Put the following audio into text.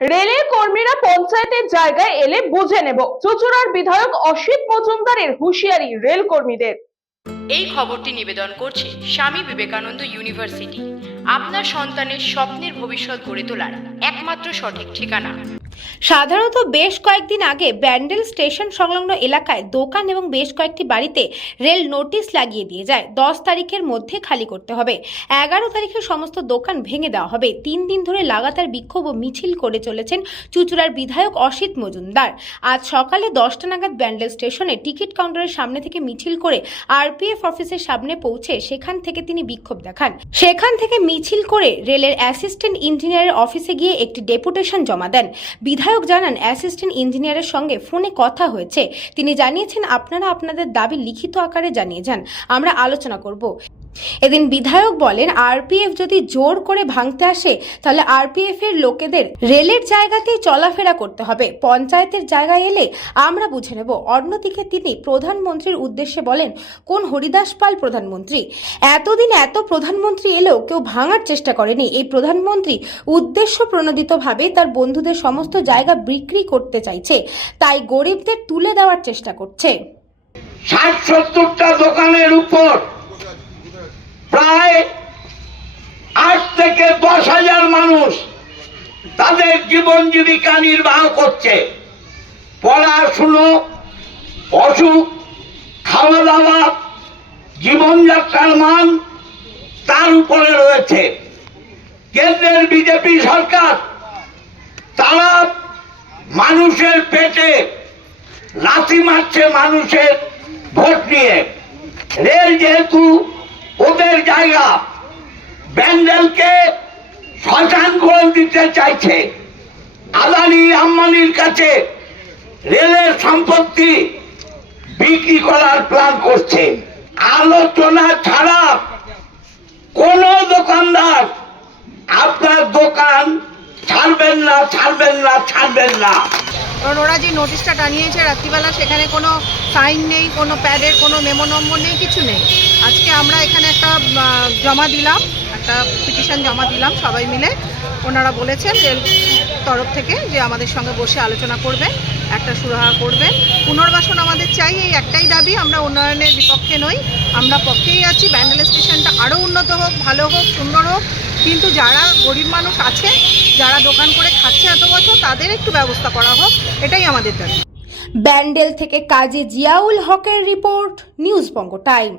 রেলের কর্মীরা পঞ্চায়েতের জায়গায় এলে বুঝে নেব। চুচুড়ার বিধায়ক অসিত মজুমদারের হুঁশিয়ারি রেল কর্মীদের এই খবরটি নিবেদন করছে স্বামী বিবেকানন্দ ইউনিভার্সিটি। আপনার সন্তানের স্বপ্নের ভবিষ্যৎ গড়ে তোলার একমাত্র সঠিক ঠিকানা। সাধারণত বেশ কয়েকদিন আগে ব্যান্ডেল স্টেশন সংলগ্ন এলাকায় দোকান এবং বেশ কয়েকটি বাড়িতে রেল নোটিশ লাগিয়ে দিয়ে যায়। দশ তারিখের মধ্যে খালি করতে হবে। এগারো তারিখে সমস্ত দোকান ভেঙে দেওয়া হবে। তিন দিন ধরে লাগাতার বিক্ষোভ ও মিছিল করে চলেছেন চুচুড়ার বিধায়ক অসিত মজুমদার। আজ সকালে দশটা নাগাদ ব্যান্ডেল স্টেশনে টিকিট কাউন্টারের সামনে থেকে মিছিল করে আরপিএফ অফিসের সামনে পৌঁছে সেখান থেকে তিনি বিক্ষোভ দেখান। সেখান থেকে মিছিল করে রেলের অ্যাসিস্ট্যান্ট ইঞ্জিনিয়ারের অফিসে গিয়ে একটি ডেপুটেশন জমা দেন। বিধায়ক জানান অ্যাসিস্ট্যান্ট ইঞ্জিনিয়ারের সঙ্গে ফোনে কথা হয়েছে। তিনি জানিয়েছেন, আপনারা আপনাদের দাবি লিখিত আকারে জানিয়ে যান। আমরা আলোচনা করব। এদিন বিধায়ক বলেন, আরপিএফ যদি জোর করে ভাঙতে আসে, তাহলে আরপিএফ এর লোকেদের রেলের জায়গাতেই চলাফেরা করতে হবে। পঞ্চায়েতের জায়গায় এলে আমরা বুঝে নেব। অন্যদিকে তিনি প্রধানমন্ত্রীর উদ্দেশ্যে বলেন, কোন হরিদাস পাল প্রধানমন্ত্রী? এতদিন এত প্রধানমন্ত্রী এলেও কেউ ভাঙার চেষ্টা করেনি। এই প্রধানমন্ত্রী উদ্দেশ্য প্রণোদিতভাবে তার বন্ধুদের সমস্ত জায়গা বিক্রি করতে চাইছে। তাই গরিবদের তুলে দেওয়ার চেষ্টা করছে। ষাট সত্তরটা দোকানের উপর থেকে দশ হাজার মানুষ তাদের জীবন জীবিকা নির্বাহ করছে। পড়াশুনো, অসুখ খাওয়া দাওয়া জীবনযাত্রার মান তার উপরে রয়েছে। কেন্দ্রের বিজেপি সরকার, তারা মানুষের পেটে লাথি মারছে মানুষের ভোট নিয়ে। রেল যেহেতু ওদের জায়গা ব্যান্ডেলকে শ্মশান করে দিতে চাইছে। আদানি আম্বানির কাছে রেলের সম্পত্তি বিক্রি করার প্ল্যান করছে। আলোচনা ছাড়া কোন দোকানদার আপনার দোকান ছাড়বেন না ছাড়বেন না ছাড়বেন না। কারণ ওরা যে নোটিশটা টানিয়েছে রাত্রিবেলা, সেখানে কোনো সাইন নেই, কোনো প্যাডের কোনো মেমো নম্বর নেই, কিছু নেই। আজকে আমরা এখানে একটা জমা দিলাম। একটা পিটিশন জমা দিলাম সবাই মিলে। ওনারা বলেছেন রেল তরফ থেকে যে আমাদের সঙ্গে বসে আলোচনা করবেন, একটা সুরাহা করবেন। পুনর্বাসন আমাদের চাই, এই একটাই দাবি, আমরা উন্নয়নের বিপক্ষে নই। আমরা পক্ষেই আছি, ব্যান্ডেল স্টেশনটা আরও উন্নত হোক, ভালো হোক, সুন্দর হোক। কিন্তু যারা গরিব মানুষ আছে, যারা দোকান করে খাচ্ছে এত বছর, তাদের একটু ব্যবস্থা করা হোক, এটাই আমাদের দাবি। ব্যান্ডেল থেকে কাজী জিয়াউল হকের রিপোর্ট নিউজ বঙ্গ টাইম।